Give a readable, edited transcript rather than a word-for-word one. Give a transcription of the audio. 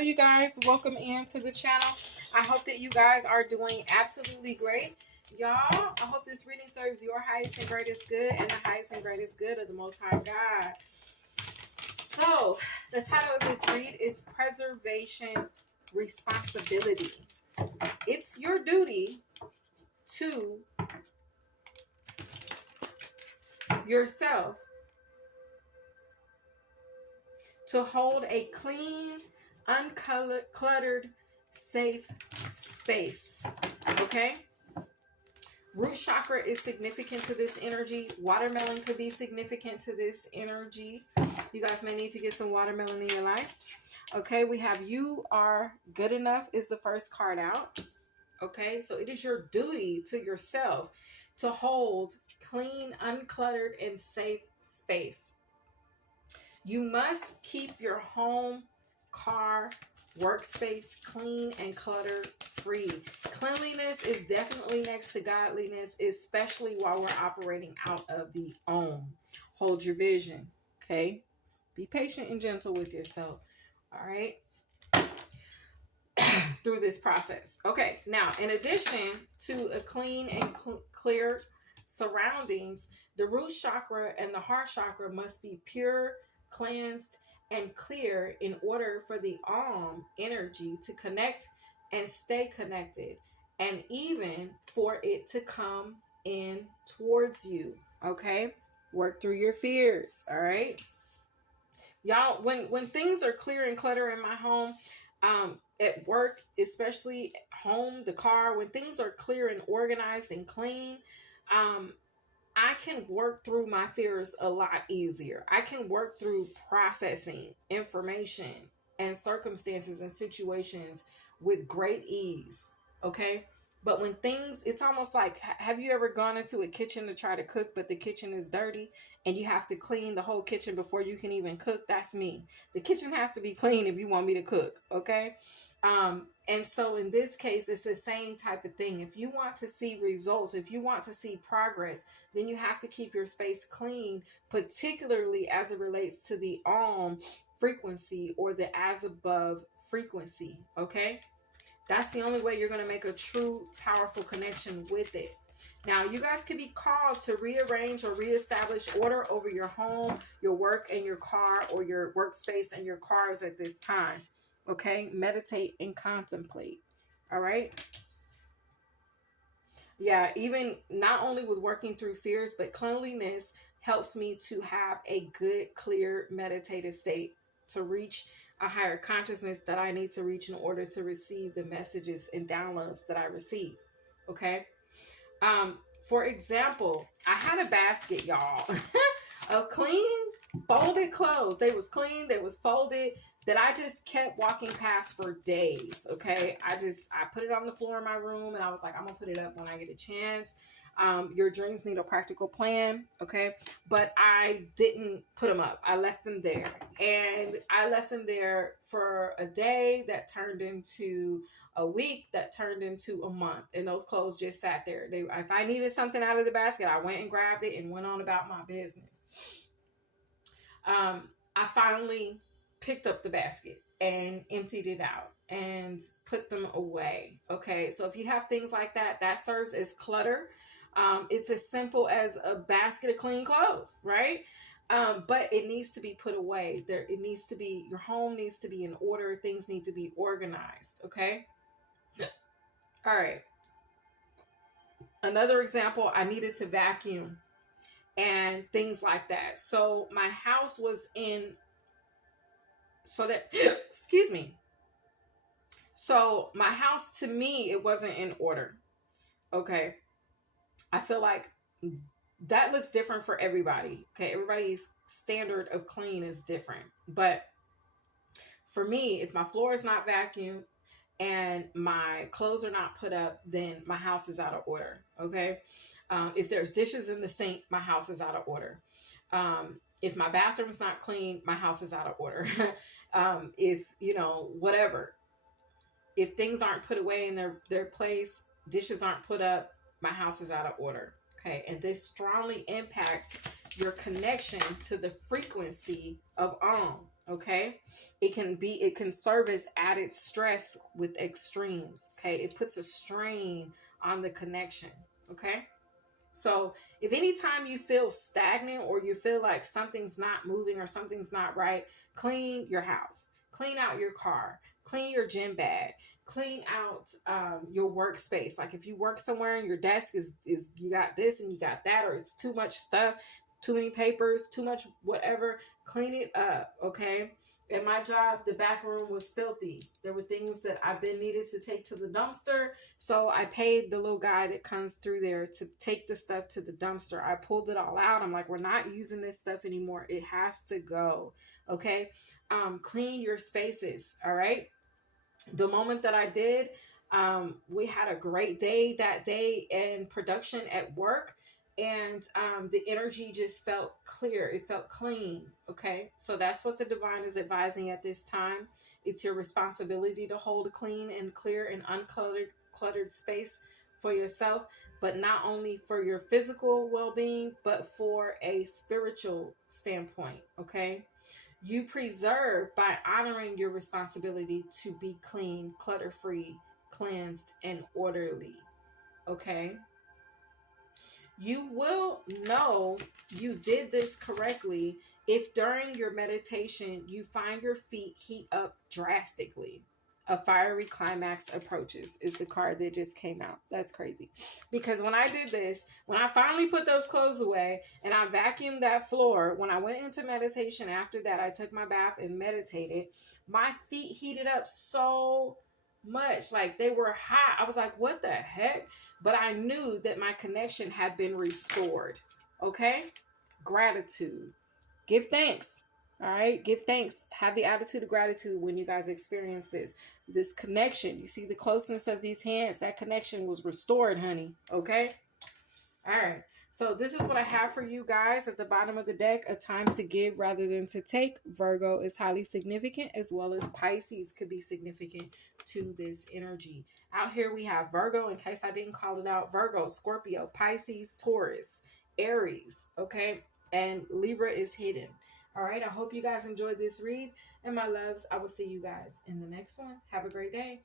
Hello, you guys. Welcome into the channel. I hope that you guys are doing absolutely great. Y'all, I hope this reading serves your highest and greatest good and the highest and greatest good of the Most High God. So, the title of this read is Preservation Responsibility. It's your duty to yourself to hold a clean, uncluttered, safe space. Okay? Root chakra is significant to this energy. Watermelon could be significant to this energy. You guys may need to get some watermelon in your life. Okay, we have You Are Good Enough is the first card out. Okay, so it is your duty to yourself to hold clean, uncluttered, and safe space. You must keep your home, car, workspace clean and clutter free. Cleanliness is definitely next to godliness, especially while we're operating out of the Om. Hold your vision, okay? Be patient and gentle with yourself, all right? Through this process. Okay, now, in addition to a clean and clear surroundings, the root chakra and the heart chakra must be pure, cleansed, and clear in order for the energy to connect and stay connected, and even for it to come in towards you. Okay, work through your fears. All right, y'all, when things are clear and clutter in my home, at work, especially home, the car, when things are clear and organized and clean, I can work through my fears a lot easier. I can work through processing information and circumstances and situations with great ease. Okay. But when things, it's almost like, have you ever gone into a kitchen to try to cook, but the kitchen is dirty and you have to clean the whole kitchen before you can even cook? That's me. The kitchen has to be clean if you want me to cook. Okay. And so in this case, it's the same type of thing. If you want to see results, if you want to see progress, then you have to keep your space clean, particularly as it relates to the frequency or the as above frequency. Okay. That's the only way you're going to make a true, powerful connection with it. Now, you guys can be called to rearrange or reestablish order over your home, your work, and your car, or your workspace and your cars at this time. Okay? Meditate and contemplate. All right? Yeah, even not only with working through fears, but cleanliness helps me to have a good, clear, meditative state to reach a higher consciousness that I need to reach in order to receive the messages and downloads that I receive. Okay. For example, I had a basket, y'all, of clean, folded clothes. They was clean, they was folded, that I just kept walking past for days. Okay. I put it on the floor in my room and I was like, I'm gonna put it up when I get a chance. Your dreams need a practical plan. Okay. But I didn't put them up. I left them there, and I left them there for a day that turned into a week, that turned into a month, and those clothes just sat there. If I needed something out of the basket, I went and grabbed it and went on about my business. I finally picked up the basket and emptied it out and put them away. Okay. So if you have things like that, that serves as clutter. It's as simple as a basket of clean clothes, right? But it needs to be put away. Your home needs to be in order. Things need to be organized. Okay. All right. Another example, I needed to vacuum and things like that. So my house was excuse me. So my house, to me, it wasn't in order. Okay. I feel like that looks different for everybody. Okay. Everybody's standard of clean is different. But for me, if my floor is not vacuumed and my clothes are not put up, then my house is out of order. Okay. If there's dishes in the sink, my house is out of order. If my bathroom's not clean, my house is out of order. If, whatever, if things aren't put away in their place, dishes aren't put up, my house is out of order. Okay. And this strongly impacts your connection to the frequency of Om. Okay, it can serve as added stress with extremes. Okay, it puts a strain on the connection. Okay, so if anytime you feel stagnant or you feel like something's not moving or something's not right, clean your house, clean out your car, clean your gym bag, clean out your workspace. Like if you work somewhere and your desk is you got this and you got that, or it's too much stuff, too many papers, too much whatever, clean it up. Okay. At my job, the back room was filthy. There were things that I've been needed to take to the dumpster, so I paid the little guy that comes through there to take the stuff to the dumpster. I pulled it all out. I'm like, we're not using this stuff anymore. It has to go. Okay. Clean your spaces. All right. The moment that I did, we had a great day that day in production at work. And the energy just felt clear. It felt clean. Okay. So that's what the divine is advising at this time. It's your responsibility to hold a clean and clear and cluttered space for yourself, but not only for your physical well-being, but for a spiritual standpoint. Okay. You preserve by honoring your responsibility to be clean, clutter free, cleansed, and orderly. Okay. You will know you did this correctly if during your meditation you find your feet heat up drastically. A fiery climax approaches is the card that just came out. That's crazy. Because when I did this, when I finally put those clothes away and I vacuumed that floor, when I went into meditation after that, I took my bath and meditated, my feet heated up so much. Like they were hot. I was like, what the heck? But I knew that my connection had been restored. Okay? Gratitude. Give thanks. All right? Give thanks. Have the attitude of gratitude when you guys experience this connection. You see the closeness of these hands. That connection was restored, honey. Okay? All right. So this is what I have for you guys at the bottom of the deck. A time to give rather than to take. Virgo is highly significant, as well as Pisces could be significant to this energy. Out here we have Virgo, in case I didn't call it out. Virgo, Scorpio, Pisces, Taurus, Aries, okay? And Libra is hidden. All right. I hope you guys enjoyed this read. And my loves, I will see you guys in the next one. Have a great day.